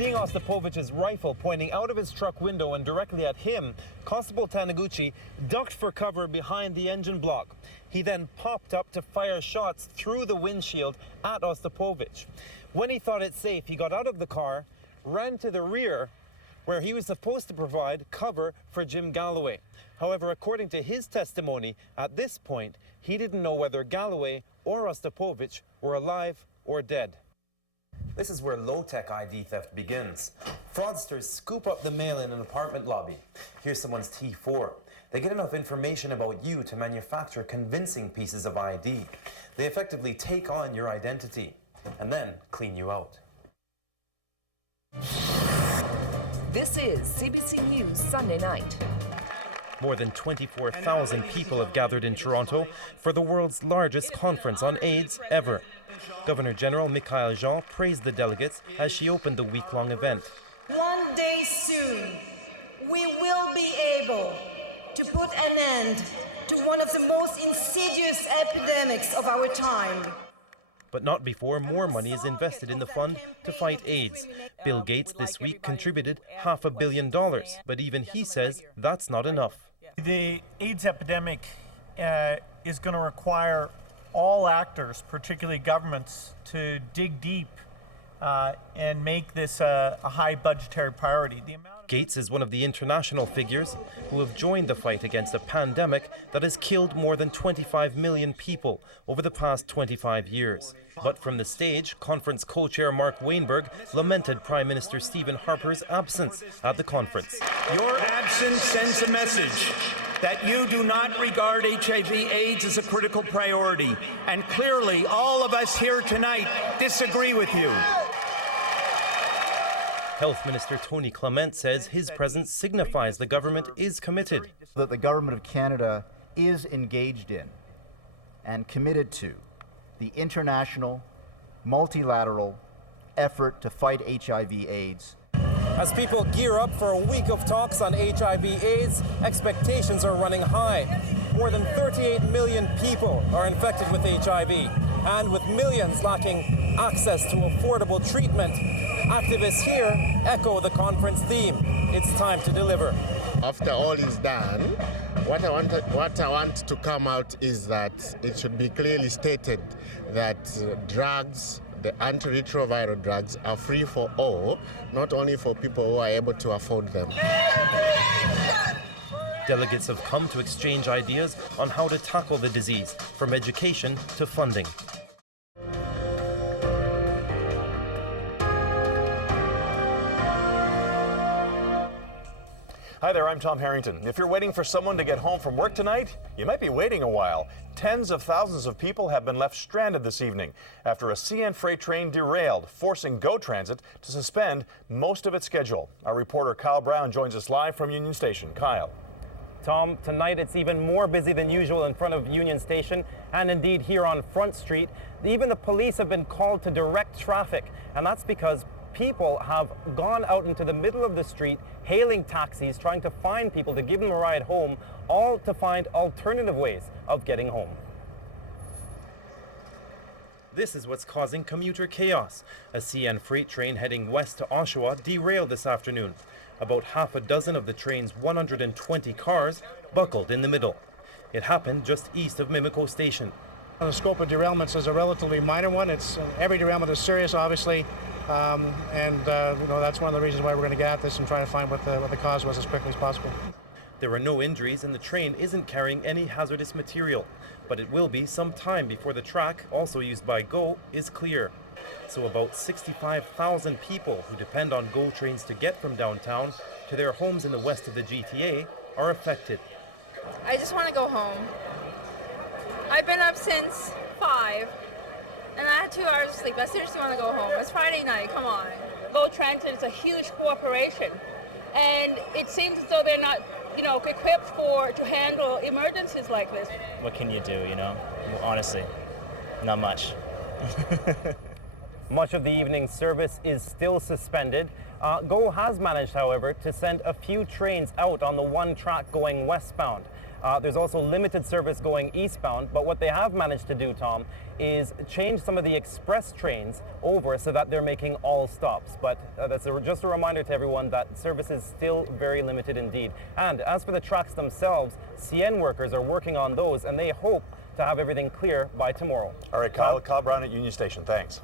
Seeing Ostapovich's rifle pointing out of his truck window and directly at him, Constable Taniguchi ducked for cover behind the engine block. He then popped up to fire shots through the windshield at Ostapovich. When he thought it safe, he got out of the car, ran to the rear, where he was supposed to provide cover for Jim Galloway. However, according to his testimony, at this point, he didn't know whether Galloway or Ostapovich were alive or dead. This is where low-tech ID theft begins. Fraudsters scoop up the mail in an apartment lobby. Here's someone's T4. They get enough information about you to manufacture convincing pieces of ID. They effectively take on your identity and then clean you out. This is CBC News Sunday night. More than 24,000 people have gathered in Toronto for the world's largest conference on AIDS ever. Governor General Michaëlle Jean praised the delegates as she opened the week-long event. One day soon, we will be able to put an end to one of the most insidious epidemics of our time. But not before more money is invested in the fund to fight AIDS. Bill Gates this week contributed $500 million, but even he says that's not enough. The AIDS epidemic is going to require all actors, particularly governments, to dig deep and make this a high budgetary priority. Gates is one of the international figures who have joined the fight against a pandemic that has killed more than 25 million people over the past 25 years. But from the stage, conference co-chair Mark Wainberg lamented Prime Minister Stephen Harper's absence at the conference. Your absence sends a message that you do not regard HIV/AIDS as a critical priority. And clearly, all of us here tonight disagree with you. Health Minister Tony Clement says his presence signifies the government is committed. That the Government of Canada is engaged in and committed to the international, multilateral effort to fight HIV/AIDS. As people gear up for a week of talks on HIV/AIDS, expectations are running high. More than 38 million people are infected with HIV, and with millions lacking access to affordable treatment, activists here echo the conference theme. It's time to deliver. After all is done, what I want to come out is that it should be clearly stated that drugs, the antiretroviral drugs, are free for all, not only for people who are able to afford them. Delegates have come to exchange ideas on how to tackle the disease, from education to funding. Hi there, I'm Tom Harrington. If you're waiting for someone to get home from work tonight, you might be waiting a while. Tens of thousands of people have been left stranded this evening after a CN freight train derailed, forcing GO Transit to suspend most of its schedule. Our reporter Kyle Brown joins us live from Union Station. Kyle. Tom, tonight it's even more busy than usual in front of Union Station and indeed here on Front Street. Even the police have been called to direct traffic, and that's because people have gone out into the middle of the street hailing taxis, trying to find people to give them a ride home, all to find alternative ways of getting home. This is what's causing commuter chaos. A CN freight train heading west to Oshawa derailed this afternoon. About half a dozen of the train's 120 cars buckled in the middle. It happened just east of Mimico Station. The scope of derailments is a relatively minor one. It's every derailment is serious, obviously, that's one of the reasons why we're going to get at this and try to find what the cause was as quickly as possible. There are no injuries, and the train isn't carrying any hazardous material, but it will be some time before the track, also used by GO, is clear. So about 65,000 people who depend on GO trains to get from downtown to their homes in the west of the GTA are affected. I just want to go home. I've been up since 5, and I had 2 hours of sleep. I seriously want to go home. It's Friday night, come on. GO Transit is a huge corporation, and it seems as though they're not, equipped to handle emergencies like this. What can you do, Honestly, not much. Much of the evening service is still suspended. GO has managed, however, to send a few trains out on the one track going westbound. There's also limited service going eastbound, but what they have managed to do, Tom, is change some of the express trains over so that they're making all stops. But that's just a reminder to everyone that service is still very limited indeed. And as for the tracks themselves, CN workers are working on those, and they hope to have everything clear by tomorrow. All right, Kyle Brown at Union Station, thanks.